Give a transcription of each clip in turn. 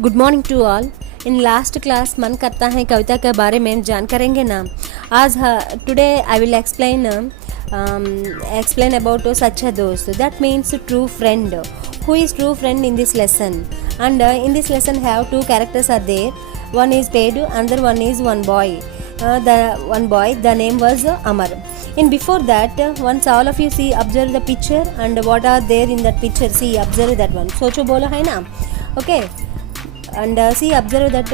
Good morning to all. In last class मन करता है कविता के बारे में जान करेंगे ना। आज today I will explain about such a dost, that means true friend. Who is true friend in this lesson? And in this lesson have two characters are there. One is Pedu, another one is one boy. The name was Amar. In before that, once all of you see, observe the picture and what are there in that picture. See, observe that one. Socho bolo hai na. Okay. And see, observe that.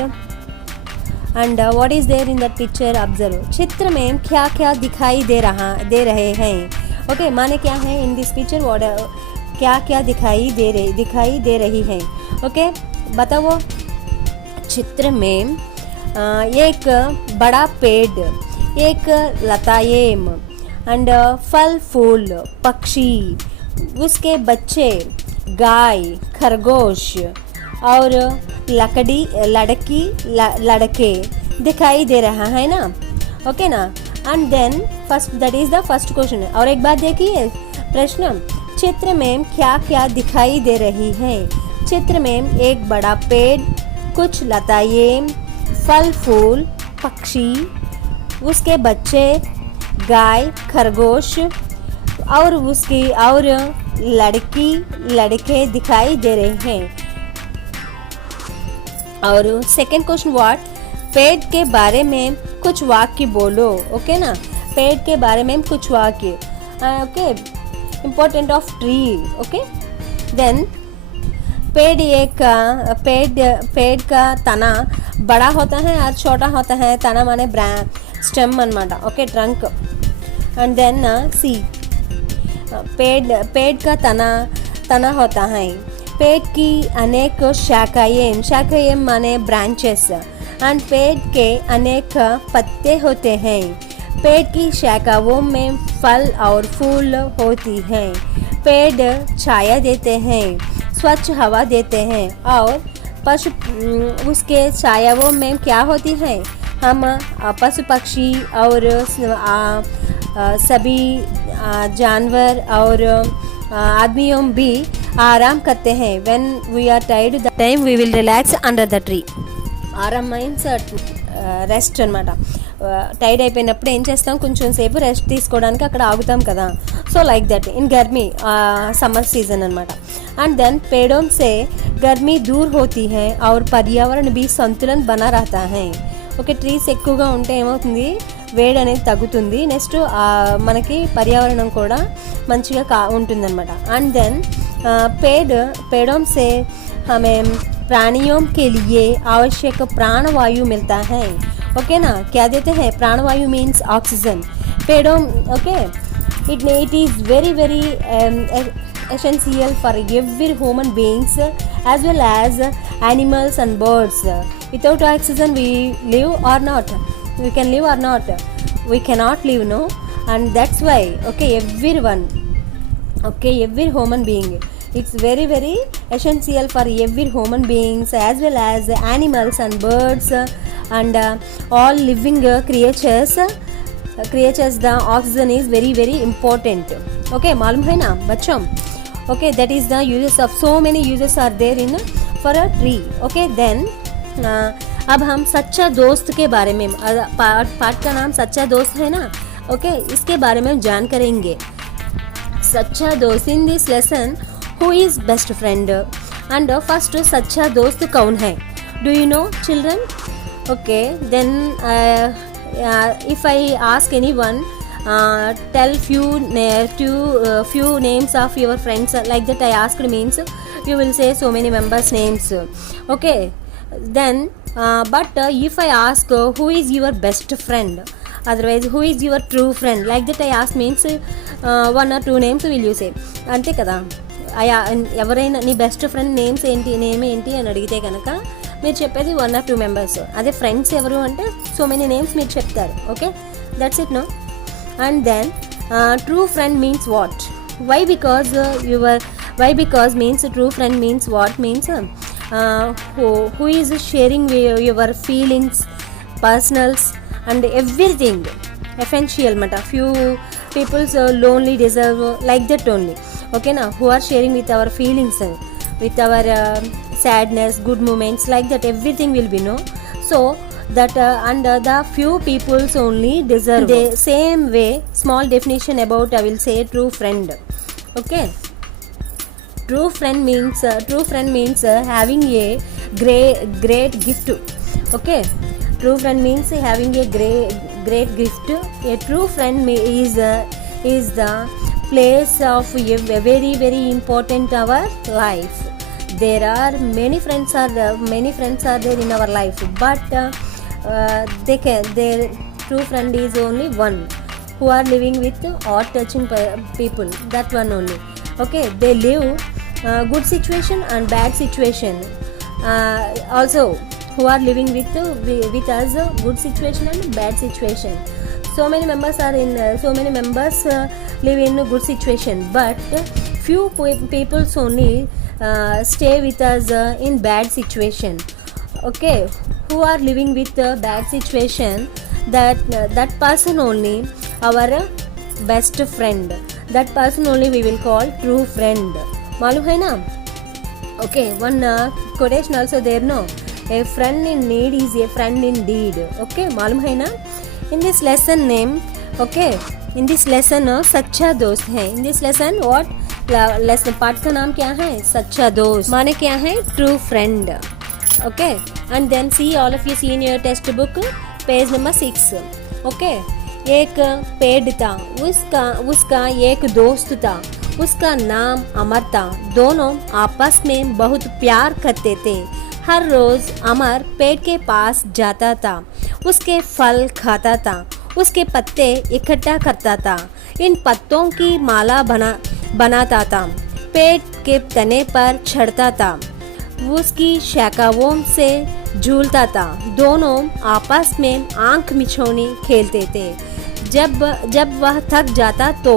And what is there in that picture? Observe. चित्र में क्या क्या दिखाई दे रहे हैं. Okay, माने क्या है in this picture? What क्या क्या दिखाई दे रही है. Okay, बताओ. चित्र में एक बड़ा पेड़, एक लताएं एंड फल फूल, पक्षी, उसके बच्चे, गाय, खरगोश और लड़के दिखाई दे रहा है ना. ओके ना. And then first, that is the first question. और एक बात देखिए प्रश्न, चित्र में क्या क्या दिखाई दे रही है. चित्र में एक बड़ा पेड़, कुछ लताएं, फल फूल, पक्षी, उसके बच्चे, गाय, खरगोश और लड़के दिखाई दे रहे हैं. और सेकेंड क्वेश्चन, व्हाट, पेड़ के बारे में कुछ वाक्य बोलो. ओके ना. पेड़ के बारे में कुछ वाक्य. Okay, important of tree. Okay. Then पेड़ का तना बड़ा होता है और छोटा होता है. तना माने स्टेम अन्नमाट. Okay, trunk. And then see, पेड़ का तना होता है. पेड़ की अनेक शाखाएं माने ब्रांचेस. एंड पेड़ के अनेक पत्ते होते हैं. पेड़ की शाखाओं में फल और फूल होती हैं. पेड़ छाया देते हैं, स्वच्छ हवा देते हैं और उसके छायाओं में क्या होती है, हम पशु पक्षी और सभी जानवर और आदमियों भी आराम करते हैं. when we are tired, the time we will relax under the tree. ఆరామ్ మీన్స్ రెస్ట్ అనమాట. టైర్డ్ అయిపోయినప్పుడు ఏం చేస్తాం, కొంచెం సేపు రెస్ట్ తీసుకోవడానికి అక్కడ ఆగుతాం కదా. సో లైక్ దట్ ఇన్ गर्मी समर सीजन అనమాట. एंड देन पेड़ों से गर्मी दूर होती है और पर्यावरण भी संतुलन बना रहता है. ఓకే, ట్రీస్ ఎక్కువగా ఉంటే ఏమవుతుంది, వేడి అనేది తగ్గుతుంది. నెక్స్ట్ మనకి పర్యావరణం కూడా మంచిగా ఉంటుందన్నమాట. అండ్ దెన్ पेड़ों से हमें प्राणियों के लिए आवश्यक प्राणवायु मिलता है. ओके ना. क्या देते हैं, प्राणवायु मीन्स ऑक्सीजन. पेड़ों, okay, it is very very essential for every human beings as well as animals and birds. Without oxygen we live or not, we can live or not, we cannot live, no. And that's why, okay, everyone, okay, every human being, it's very very essential for every human beings as well as animals and birds and all living creatures. The oxygen is very very important. Okay, मालूम है ना बच्चों. Okay, that is the uses of, so many uses are there in for a tree. Okay, then अब हम सच्चा दोस्त के बारे में, पाठ का नाम सच्चा दोस्त है ना. ओके, इसके बारे में जान करेंगे. सच्चा दोस्त, in this lesson who is best friend. And first, सच्चा दोस्त कौन है, do you know children. Okay, then if I ask anyone, tell few names of your friends, like that I asked means you will say so many members names. Okay, then but if I ask who is your best friend, otherwise who is your true friend, like that I ask means one or two names will you say, ante kada. ఎవరైనా నీ best friend name ఏంటి అని అడిగితే కనుక మీరు చెప్పేది 1 or 2 members. అదే friends ఎవరు అంటే సో మెనీ నేమ్స్ మీరు చెప్తారు. Okay, that's it, no. And then true friend means what, why, because means true friend means what, means who is sharing your feelings, personals and everything essential matter. Few people's lonely deserve like that only. Okay na, who are sharing with our feelings, with our sadness, good moments, like that everything will be no. So that and the few peoples only deserve the same way. Small definition about I will say true friend. Okay, true friend means having a great gift. Okay, true friend means having a great gift. A true friend is the place of a very important our life. There are many friends are there in our life, but their true friend is only one, who are living with heart touching people, that one only. Okay, they live good situation and bad situation, also who are living with us good situation and bad situation. So many members live in a good situation, but few people only stay with us in bad situation. Okay, who are living with bad situation, that person only our best friend, that person only we will call true friend. मालूम है ना? Okay, one quotation also there, no? A friend in need is a friend indeed. Okay, मालूम है ना? In this lesson name, okay, in this lesson सच्चा दोस्त है. In this lesson what? lesson पाठ का नाम क्या है? सच्चा दोस्त. माने क्या है? True friend. Okay, and then see all of you see in your textbook page number 6. Okay, एक पेड़ था, उसका एक दोस्त था, उसका नाम अमर था. दोनों आपस में बहुत प्यार करते थे. हर रोज अमर पेड़ के पास जाता था, उसके फल खाता था, उसके पत्ते इकट्ठा करता था, इन पत्तों की माला बनाता था, पेड़ के तने पर चढ़ता था, उसकी शाखाओं से झूलता था. दोनों आपस में आंख मिचौनी खेलते थे. जब वह थक जाता तो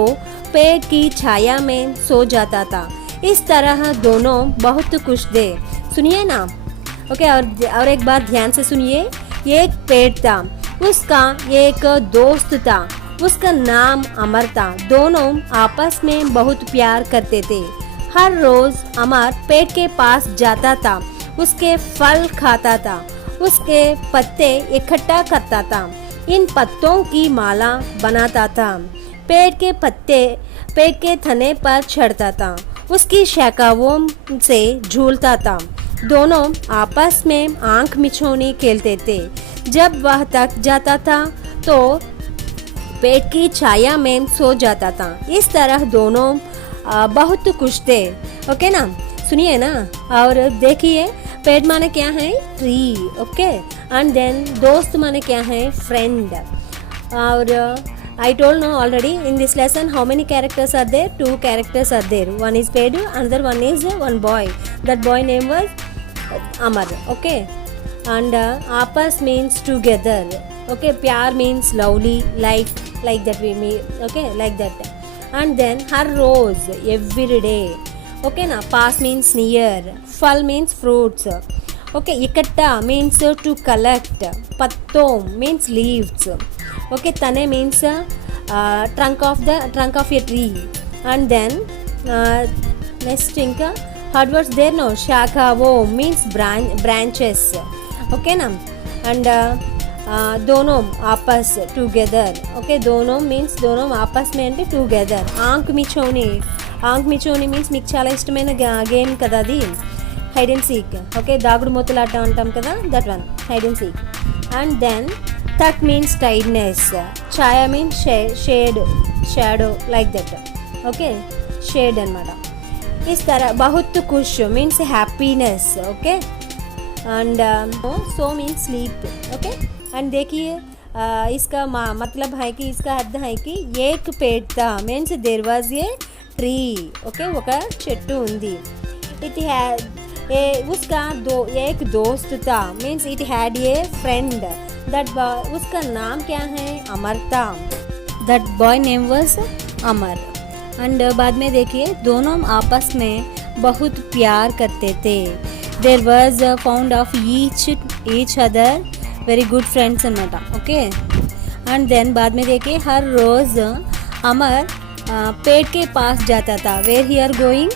पेड़ की छाया में सो जाता था. इस तरह दोनों बहुत खुश थे. सुनिए ना. ओके, और एक बार ध्यान से सुनिए. एक पेड़ था, उसका एक दोस्त था, उसका नाम अमर था. दोनों आपस में बहुत प्यार करते थे. हर रोज अमर पेड़ के पास जाता था, उसके फल खाता था, उसके पत्ते इकट्ठा करता था, इन पत्तों की माला बनाता था, पेड़ के तने पर चढ़ता था, उसकी शाखाओं से झूलता था. दोनों आपस में आंख मिचौनी खेलते थे. जब वह थक जाता था तो पेड़ की छाया में सो जाता था. इस तरह दोनों बहुत खुश थे. ओके ना, सुनिए ना और देखिए. पेड़ माने क्या है? ट्री. ओके, एंड देन दोस्त माने क्या है? फ्रेंड. और I told no already in this lesson how many characters are there? 2 characters are there. One is Pedu, another one is one boy. That boy name was Amar. Okay, and Apas means together. Okay, Pyar means lovely, like that we mean. Okay, like that. And then her rose every day. Okay na. Pas means near. Fal means fruits. Okay, ikatta means to collect. Pattom means leaves. Okay, tane means trunk of a tree. And then next inka hard words there, no? Shakha means branches. Okay na. And दोनों आपस together. Okay, दोनों means दोनों आपस में అంటే together. आंख మిచోని means మీకు చాలా ఇష్టమైన గేమ్ కదా అది, హైడ్ అండ్ సీక్. ఓకే, దాగుడు మూతలాట అంటాం కదా, that one, hide and seek. And then తక్ మీన్స్ టైడ్నెస్, ఛాయా means shadow, like that. Okay, shade అనమాట. इस तरह बहुत खुश means happiness. okay, and so means sleep. okay, and देखिए इसका मतलब है कि इसका अर्थ है कि एक पेड़ था means there was a tree. okay, ఒక చెట్టు ఉంది. it had उसका एक दोस्त था means it had a friend. that उसका नाम क्या है? अमर था. that boy name was Amar. And बाद में देखिए दोनों आपस में बहुत प्यार करते थे. There was found of each other very good friends अनమాట. ओके, एंड देन बाद में देखिए हर रोज अमर पेड़ के पास जाता था. Where he are going?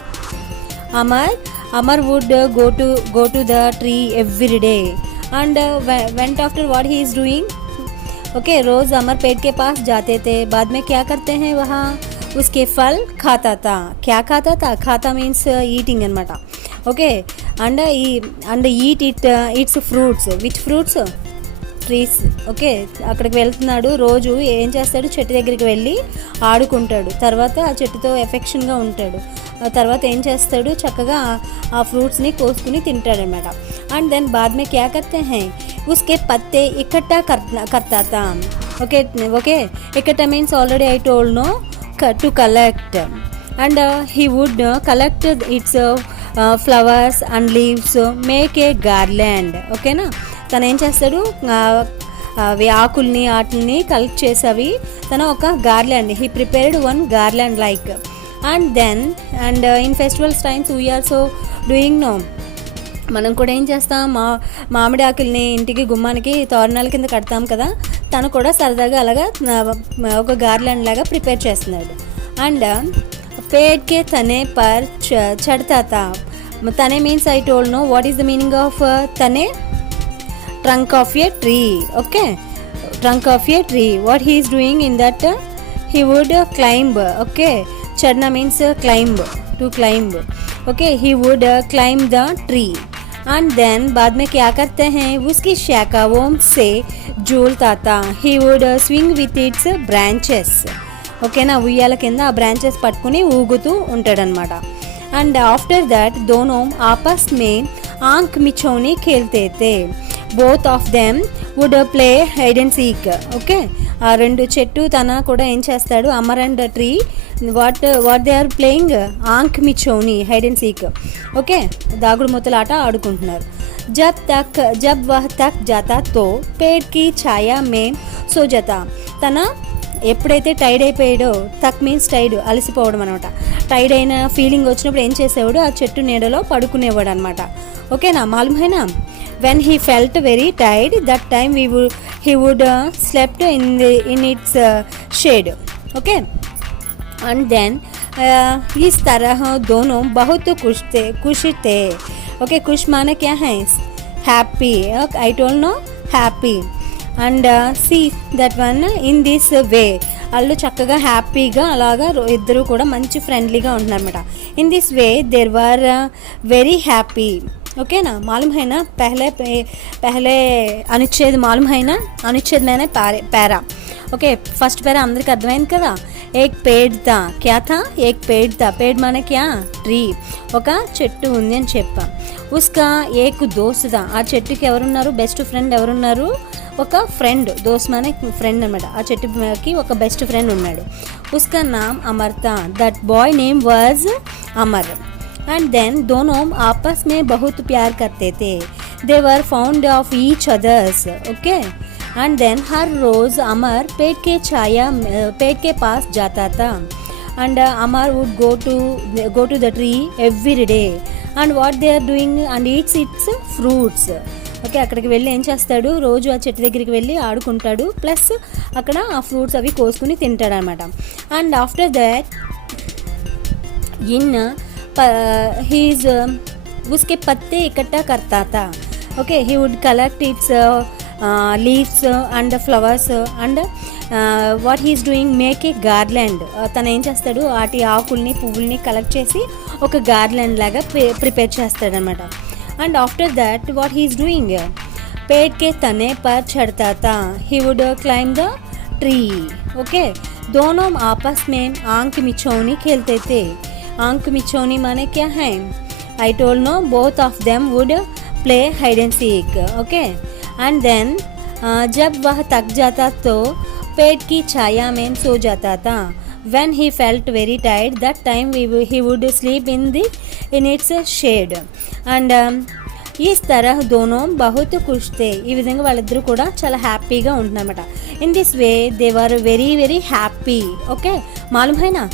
Amar Amar would go to the tree every day and went after what he is doing. Okay रोज़ अमर पेड़ के पास जाते थे, बाद में क्या करते हैं वहाँ उसके फल खाता था. क्या खाता था? खाता मीन्स ఈటింగ్ అనమాట. Okay and eat it's fruits. Which fruits? Trees. Okay అక్కడికి వెళ్తున్నాడు, రోజు ఏం చేస్తాడు, చెట్టు దగ్గరికి వెళ్ళి ఆడుకుంటాడు, తర్వాత ఆ చెట్టుతో ఎఫెక్షన్గా ఉంటాడు, తర్వాత ఏం చేస్తాడు, చక్కగా ఆ ఫ్రూట్స్ని కోసుకుని తింటాడనమాట. అండ్ దెన్ बाद में क्या करते हैं, उसके पत्ते इकट्ठा करता था. ओके इकट्ठा means already I told no to collect and he would collect its flowers and leaves, make a garland. ఓకేనా, తను ఏం చేస్తాడు, అవి ఆకుల్ని వాటిని కలెక్ట్ చేసేవి తను ఒక garland, he prepared one garland like. And then in festivals times we also doing no, మనం కూడా ఏం చేస్తాం, మామిడి ఆకుల్ని ఇంటికి గుమ్మానికి తోరణాల కింద కడతాం కదా, తను కూడా సరదాగా అలాగా ఒక గార్లాండ్ లాగా ప్రిపేర్ చేస్తున్నాడు. అండ్ पेड़ के तने पर चढ़ता था. तने means I told no what is the meaning of तने, trunk of a tree. Okay, trunk of a tree. What he is doing in that, he would climb. Okay, चढ़ना means climb, to climb. Okay, he would climb the tree. And then बाद में क्या करते हैं, उसकी शाखाओं से झूलता था. He would swing with its branches. ఓకేనా, ఉయ్యాల కింద ఆ బ్రాంచెస్ పట్టుకుని ఊగుతూ ఉంటాడనమాట. అండ్ ఆఫ్టర్ దట్ दोनों आपस में आंख मिचौनी खेलते थे. both of them would play hide and seek. Okay, ఆ రెండు చెట్టు తన కూడా ఏం చేస్తాడు, Amar and tree what they are playing, ఆంక్ మిచౌని, హైడ్ అండ్ సీక్. ఓకే, దాగుడు మూతలాట ఆడుకుంటున్నారు. जब वह तक जाता तो पेड़ की छाया में सो जाता. తన ఎప్పుడైతే టైడ్ అయిపోయాడో, తక్ మీన్స్ టైడ్, అలసిపోవడం అనమాట, టైడ్ అయిన ఫీలింగ్ వచ్చినప్పుడు ఏం చేసేవాడు, ఆ చెట్టు నీడలో పడుకునేవాడు అనమాట. ఓకేనా, మాలూమ్ హైనా. వెన్ హీ ఫెల్ట్ వెరీ టైడ్ that time he would slept in its shade. Okay, and then इस तरह दोनों बहुत खुश थे. ओके, खुश माने क्या है, happy. I told no happy. And see that one in this way, వాళ్ళు చక్కగా హ్యాపీగా అలాగా ఇద్దరు కూడా మంచి ఫ్రెండ్లీగా ఉంటున్నారన్నమాట. In this way there were very happy. ఓకేనా, मालूम है ना, पहले अनुच्छेद मालूम है ना, अनुच्छेद मैंने पैरा. ओके, फर्स्ट पैरा అందరికి అర్థమైంది కదా. एक पेड़ था, क्या था, एक पेड़ था. पेड़ माने क्या, ట్రీ, ఒక చెట్టు ఉంది అని చెప్పా. उसका एक दोस्त था, ఆ చెట్టుకి ఎవరున్నారు, బెస్ట్ ఫ్రెండ్ ఎవరున్నారు, ఒక ఫ్రెండ్. దోస్త్ మానే ఫ్రెండ్ అనమాట. ఆ చెట్టుకి ఒక బెస్ట్ ఫ్రెండ్ ఉన్నాడు. उसका नाम अमर था. that boy name was Amar. and then दोनों आपस में बहुत प्यार करते थे. they were fond of each others. okay, and then हर रोज़ अमर पेड़ के पास जाता था. and Amar would go to the tree every day. and what they are doing, and eats its fruits. Okay, అక్కడికి వెళ్ళి ఏం చేస్తాడు, రోజు ఆ చెట్టు దగ్గరికి వెళ్ళి ఆడుకుంటాడు, ప్లస్ అక్కడ ఆ ఫ్రూట్స్ అవి కోసుకుని తింటాడు అనమాట. And after that in he's उसके पत्ते इकट्ठा करता था. okay, he would collect its leaves and flowers and what he is doing, make a garland. తను ఏం చేస్తాడు, వాటి ఆకుల్ని పువ్వుల్ని కలెక్ట్ చేసి ఒక గార్లాండ్ లాగా ప్రిపేర్ చేస్తాడనమాట. And after that what he is doing, पेड़ के तने पर चढ़ता था. he would climb the tree. okay, दोनों आपस में आंख मिचौनी खेलते थे. आंख मिचौनी माने क्या है, I told no both of them would play hide and seek. Okay, and then जब वह थक जाता तो पेड़ की छाया में सो जाता था. when he felt very tired that time he would sleep in its shade. and इस तरह दोनों बहुत खुश थे. ఈ విధంగా వాళ్ళిద్దరూ కూడా చాలా హ్యాపీగా ఉంటున్నారన్నమాట. In this way they were very very happy. Okay, मालूम है ना,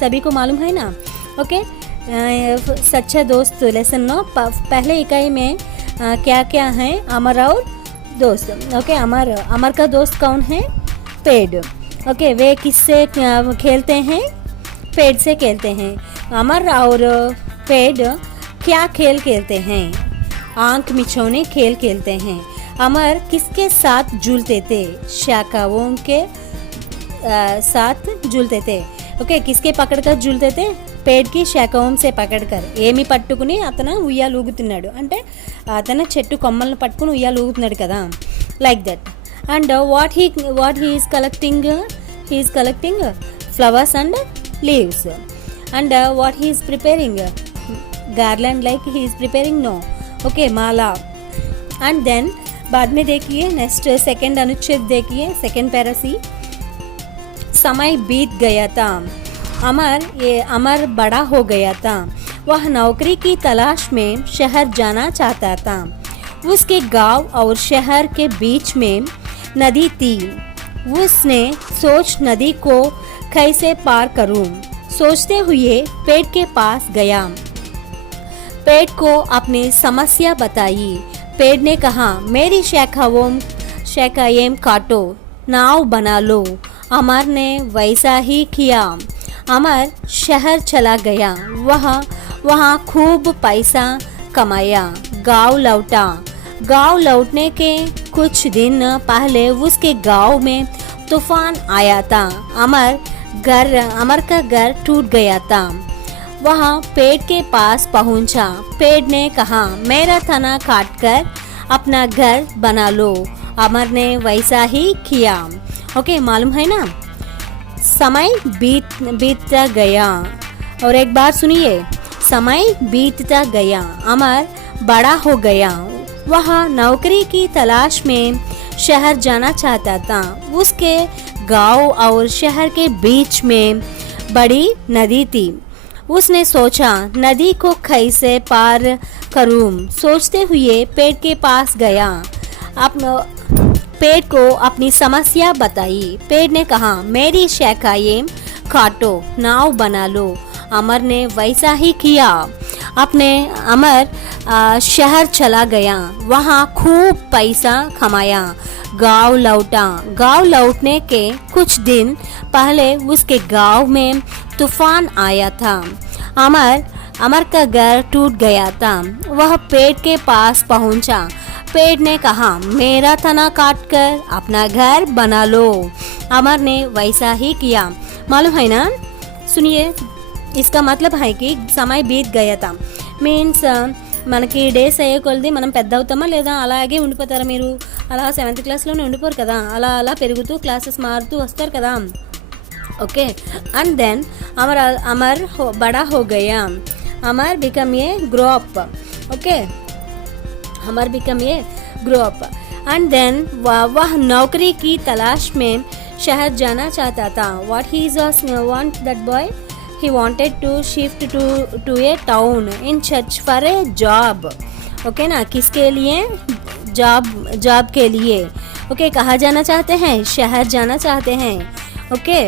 सभी को मालूम है ना. ओके, सच्चा दोस्त लेसन नो. पहले इकाई में क्या क्या है, अमर और दोस्त. ओके, अमर का दोस्त कौन है, पेड़. ओके, वे किससे खेलते हैं, पेड़ से खेलते हैं. अमर और पेड़ क्या खेल खेलते हैं? आंख मिचौने खेल खेलते हैं। अमर किसके साथ झूलते थे? शाखाओं के साथ झूलते थे। ఓకే, किसके పకడకర్ झूलते थे? पेड़ की శాఖం से పకడకర్. ఏమి పట్టుకుని అతను ఉయ్యాలు ఊగుతున్నాడు అంటే అతను చెట్టు కొమ్మలను పట్టుకుని ఉయ్యాలు ఊగుతున్నాడు కదా, like that. And what he is collecting? He is collecting flowers and leaves. And what he is preparing? Garland like he is preparing, no. Okay, माला. एंड देन बाद में देखिए नेक्स्ट सेकंड अनुच्छेद देखिए, सेकंड पैरा सी. समय बीत गया था. अमर बड़ा हो गया था. वह नौकरी की तलाश में शहर जाना चाहता था. उसके गांव और शहर के बीच में नदी थी. उसने सोच नदी को कैसे पार करूं सोचते हुए पेड़ के पास गया. पेड़ को अपनी समस्या बताई. पेड़ ने कहा, मेरी शाखाएं काटो, नाव बना लो. अमर ने वैसा ही किया. अमर शहर चला गया. वहाँ खूब पैसा कमाया. गांव लौटा. गांव लौटने के कुछ दिन पहले उसके गांव में तूफान आया था. अमर का घर टूट गया था. वहाँ पेड़ के पास पहुंचा. पेड़ ने कहा, मेरा तना काटकर अपना घर बना लो. अमर ने वैसा ही किया. ओके, मालूम है ना. समय बीतता गया. और एक बार सुनिए, समय बीतता गया. अमर बड़ा हो गया. वह नौकरी की तलाश में शहर जाना चाहता था. उसके गांव और शहर के बीच में बड़ी नदी थी. उसने सोचा नदी को कैसे पार करूं सोचते हुए पेड़ के पास गया. पेड़ को अपनी समस्या बताई. पेड़ ने कहा, मेरी शाखाएं काटो, नाव बना लो. अमर ने वैसा ही किया. अमर शहर चला गया. वहाँ खूब पैसा कमाया. गांव लौटा. गांव लौटने के कुछ दिन पहले उसके गांव में तूफान आया था. अमर का घर टूट गया था. वह पेड़ के पास पहुंचा. पेड़ ने कहा, मेरा तना काटकर अपना घर बना लो. अमर ने वैसा ही किया. मालूम है ना. सुनिए, इसका मतलब है कि समय बीत गया था మీన్స్ మనకి డేస్ అయ్యే కొలది మనం పెద్ద అవుతామా లేదా అలాగే ఉండిపోతారా? మీరు అలా 7th క్లాస్లోనే ఉండిపోరు కదా, అలా అలా పెరుగుతూ క్లాసెస్ మారుతూ వస్తారు కదా. ओके, एंड देन अमर बड़ा हो गया. Amar become a grow up. Okay, Amar become a grow up. And then वह नौकरी की तलाश में शहर जाना चाहता था. What he want that boy? he wanted to shift to a town in search for a job. Okay ना, किसके लिए? जॉब के लिए. ओके, कहाँ जाना चाहते हैं? शहर जाना चाहते हैं. ओके,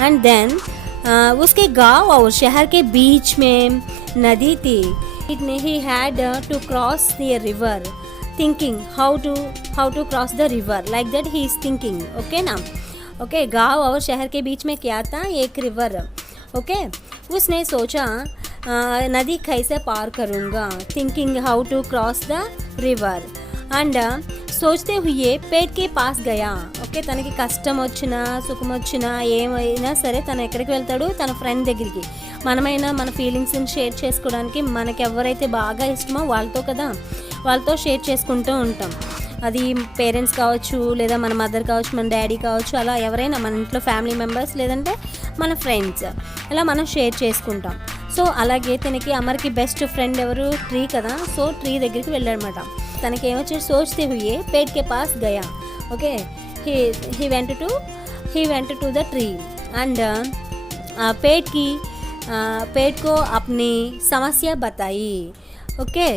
एंड देन उसके गांव और शहर के बीच में नदी थी. he had to cross the river, thinking how to cross the river, like that he is thinking. Okay ना. ओके, गांव और शहर के बीच में क्या था? एक रिवर. ओके, उसने सोचा नदी कैसे पार करूँगा, thinking how to cross the river. And సోచతే హుయే పేట్ కే పాస్ గయా. ఓకే, తనకి కష్టం వచ్చినా సుఖం వచ్చినా ఏమైనా సరే తను ఎక్కడికి వెళ్తాడు? తన ఫ్రెండ్ దగ్గరికి. మనమైనా మన ఫీలింగ్స్ని షేర్ చేసుకోవడానికి మనకి ఎవరైతే బాగా ఇష్టమో వాళ్ళతో కదా, వాళ్ళతో షేర్ చేసుకుంటూ ఉంటాం. అది పేరెంట్స్ కావచ్చు, లేదా మన మదర్ కావచ్చు, మన డాడీ కావచ్చు, అలా ఎవరైనా మన ఇంట్లో ఫ్యామిలీ మెంబర్స్ లేదంటే మన ఫ్రెండ్స్, ఇలా మనం షేర్ చేసుకుంటాం. సో అలాగే తనకి అమర్కి బెస్ట్ ఫ్రెండ్ ఎవరు? ట్రీ కదా. సో ట్రీ దగ్గరికి వెళ్ళాడనమాట. తనకి ఏమొచ్చి సోచతే హుయే पेड़ के पास गया. Okay, he went to the tree and पेड़ को अपनी समस्या बताई. ओके,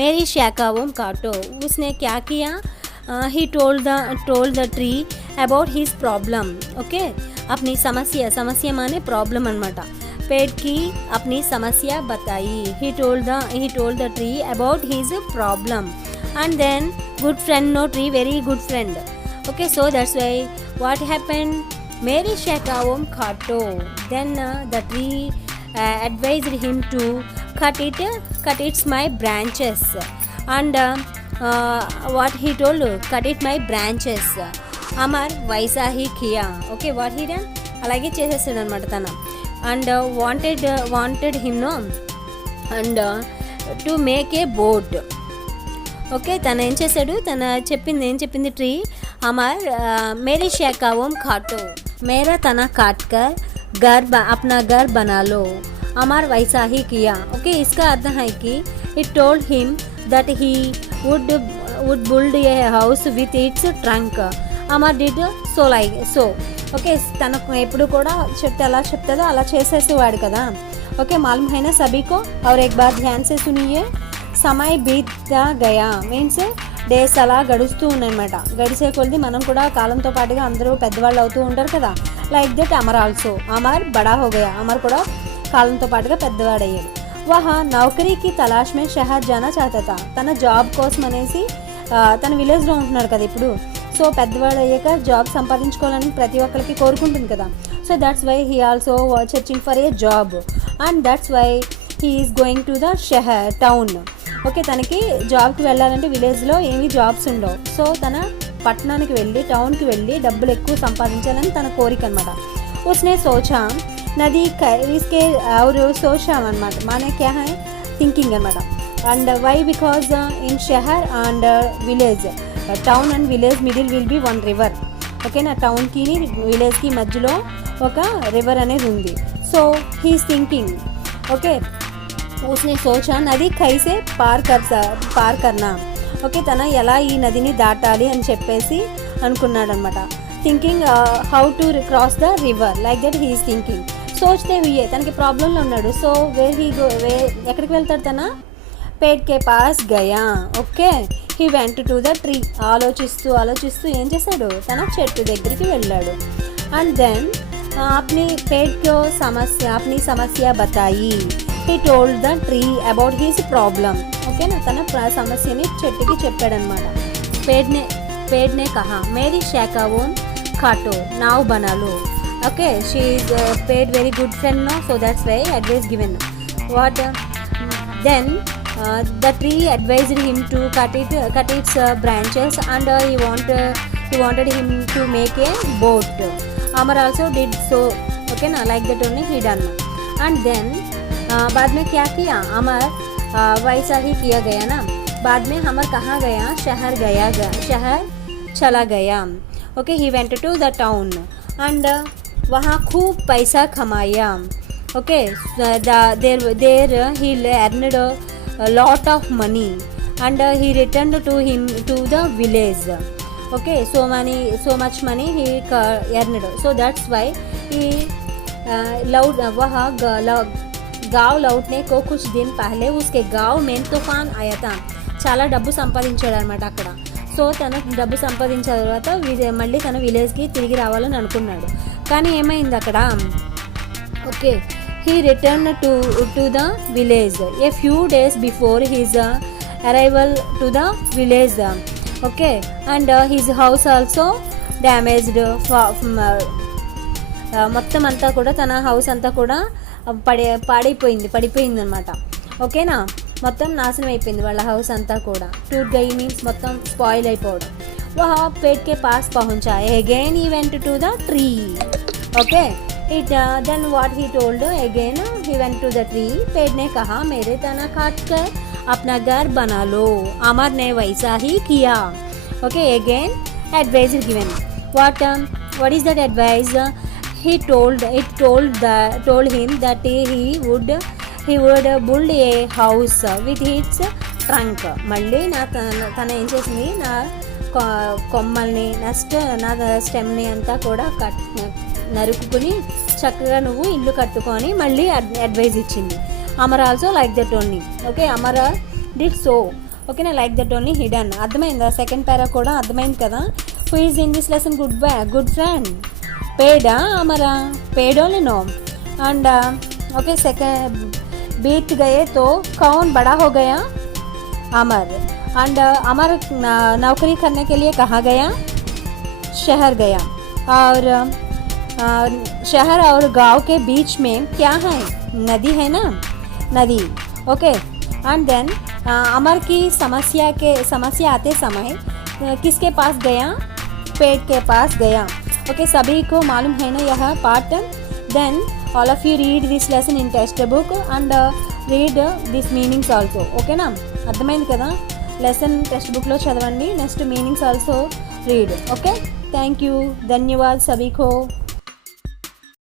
मेरी शाखाओं काटो. उसने क्या किया? he told the tree about his problem. Okay, अपनी समस्या माने प्रॉब्लम अनమాట. पेड़ की अपनी समस्या बताई. he told the tree about his problem. And then good friend, no tree, very good friend. Okay, so that's why what happened? मेरी शाखाओं काटो. Then the tree advised him to cut its my branches and what he told, cut it my branches. Amar వైసా హీ కియా. Okay, what he done, అలాగే చేసేసాడు అనమాట తన. And wanted him no and to make a boat. Okay, తను ఏం చేశాడు, ఏం చెప్పింది ట్రీ, అమర్ మేరీ షేకావం కాటో మేరా తన काट कर अपना घर बना लो. अमर वैसा ही किया. ओके, इसका अर्थ है कि it told him that he would build a house with its trunk. Amar did so. Okay, తనకు ఎప్పుడు కూడా ఎలా చెప్తుందో అలా చేసేసేవాడు కదా. ఓకే, मालूम है ना सभी को. और एक बार ध्यान से सुनिए. समय बीतता गया మీన్స్ డేస్ అలా గడుస్తూ ఉన్నాయన్నమాట. గడిచే కొద్ది మనం కూడా కాలంతో పాటుగా అందరూ పెద్దవాళ్ళు అవుతూ ఉంటారు కదా. Like that Amar also. Amar బడా హో గయా. అమర్ కూడా కాలంతో పాటుగా పెద్దవాడయ్యాడు. వహ నౌకరీకి తలాష్ మే షహర్ జానా చాహతా. తన జాబ్ కోసం అనేసి తన విలేజ్లో ఉంటున్నాడు కదా ఇప్పుడు. సో పెద్దవాడు అయ్యాక జాబ్ సంపాదించుకోవాలని ప్రతి ఒక్కరికి కోరుకుంటుంది కదా. So that's why he also searching for a job and that's why he is going to the షహర్ టౌన్. ఓకే, తనకి జాబ్కి వెళ్ళాలంటే విలేజ్లో ఏమీ జాబ్స్ ఉండవు. సో తన పట్టణానికి వెళ్ళి టౌన్కి వెళ్ళి డబ్బులు ఎక్కువ సంపాదించాలని తన కోరిక అనమాట. ఉస్నే సోచా నది इसके और सोचा అనమాట. माने क्या है థింకింగ్ అనమాట. అండ్ వై బికాజ్ ఇన్ షహర్ and village, town and village middle will be one river. ఓకేనా, టౌన్కి విలేజ్కి మధ్యలో ఒక రివర్ అనేది ఉంది. So he's thinking. ఓకే, उसने सोचा నది కైసే పార్ కర్నా. ఓకే, తన ఎలా ఈ నదిని దాటాలి అని చెప్పేసి అనుకున్నాడు అనమాట. Thinking how to cross the river like that he is thinking. సోచ్తే హుయే, తనకి ప్రాబ్లంలో ఉన్నాడు. సో ఎక్కడికి వెళ్తాడు, తన పేట్ కే పాస్ గయా. Okay, he went to the tree. ఆలోచిస్తూ ఏం చేశాడు, తన చెట్టు దగ్గరికి వెళ్ళాడు. అండ్ దెన్ अपनी पेट को अपनी समस्या बताई. He told the tree about his problem. Okay ना, तन समस्या ने చెట్టుకి చెప్పాడన్నమాట. पेड़ ने कहा मेरी शाखाओं काटो नाव बना लो. Okay, she is paid very good friend no, so that's why advice given. What then the tree advised him to cut its branches and he wanted him to make a boat. Amar also did so. Okay ना, like that only he done. And then बाद में क्या किया, अमर वैसा ही किया गया ना. बाद में अमर कहाँ गया, शहर चला गया. Okay, he went to the town and वहाँ खूब पैसा कमाया. Okay, there he earned lot of money and he returned to the village. Okay, so much money he earned. So that's why he गाँव लौटने को कुछ दिन पहले उसके गाँव में तूफान आया था. చాలా డబ్బు సంపాదించాడు అనమాట అక్కడ. సో తను డబ్బు సంపాదించిన తర్వాత మళ్ళీ తన విలేజ్కి తిరిగి రావాలని అనుకున్నాడు. కానీ ఏమైంది అక్కడ, okay, he returned to the village a few days before his arrival to the village. Okay, and his house also damaged. మొత్తం అంతా కూడా తన హౌస్ అంతా కూడా పడిపోయింది అనమాట. ఓకేనా, మొత్తం నాశనం అయిపోయింది వాళ్ళ హౌస్ అంతా కూడా. టూట్ గయి మీన్స్ మొత్తం స్పాయిల్ అయిపోవడం. వహ पेड़ के पास पहुंचा. Again he went to the tree. Okay, then what he told again, he went to the tree. पेड़ ने कहा मेरे तना काट कर अपना घर बना लो. अमर ने वैसा ही किया. Okay, again advice is given. What is that advice? He told him that he would build a house with its trunk. మళ్ళీ తన ఏం చేసింది, నా కొమ్మల్ని నా స్టెమ్ని అంతా కూడా నరుకుని చక్కగా నువ్వు ఇల్లు కట్టుకొని మళ్ళీ అడ్వైజ్ ఇచ్చింది. Amar also like that only. Okay, Amar did so. ఓకేనా, like that only he done. అర్థమైందా, సెకండ్ పారా కూడా అర్థమైంది కదా. Who is in this lesson good friend, पेड़ हमारा पेड़ only no. And okay, second बीत गए तो कौन बड़ा हो गया, अमर. एंड अमर नौकरी करने के लिए कहाँ गया, शहर गया. और शहर और गांव के बीच में क्या है, नदी है ना, नदी. ओके एंड देन अमर की समस्या आते समय किसके पास गया, पेड़ के पास गया। ओके सभी को मालूम है ना यह part. Then all of you read this lesson in text book and read this meanings also. ఓకేనా, అర్థమైంది కదా. లెసన్ టెక్స్ట్ బుక్లో చదవండి, next meanings also read. Okay, thank you, ధన్యవాద్ సభీకో.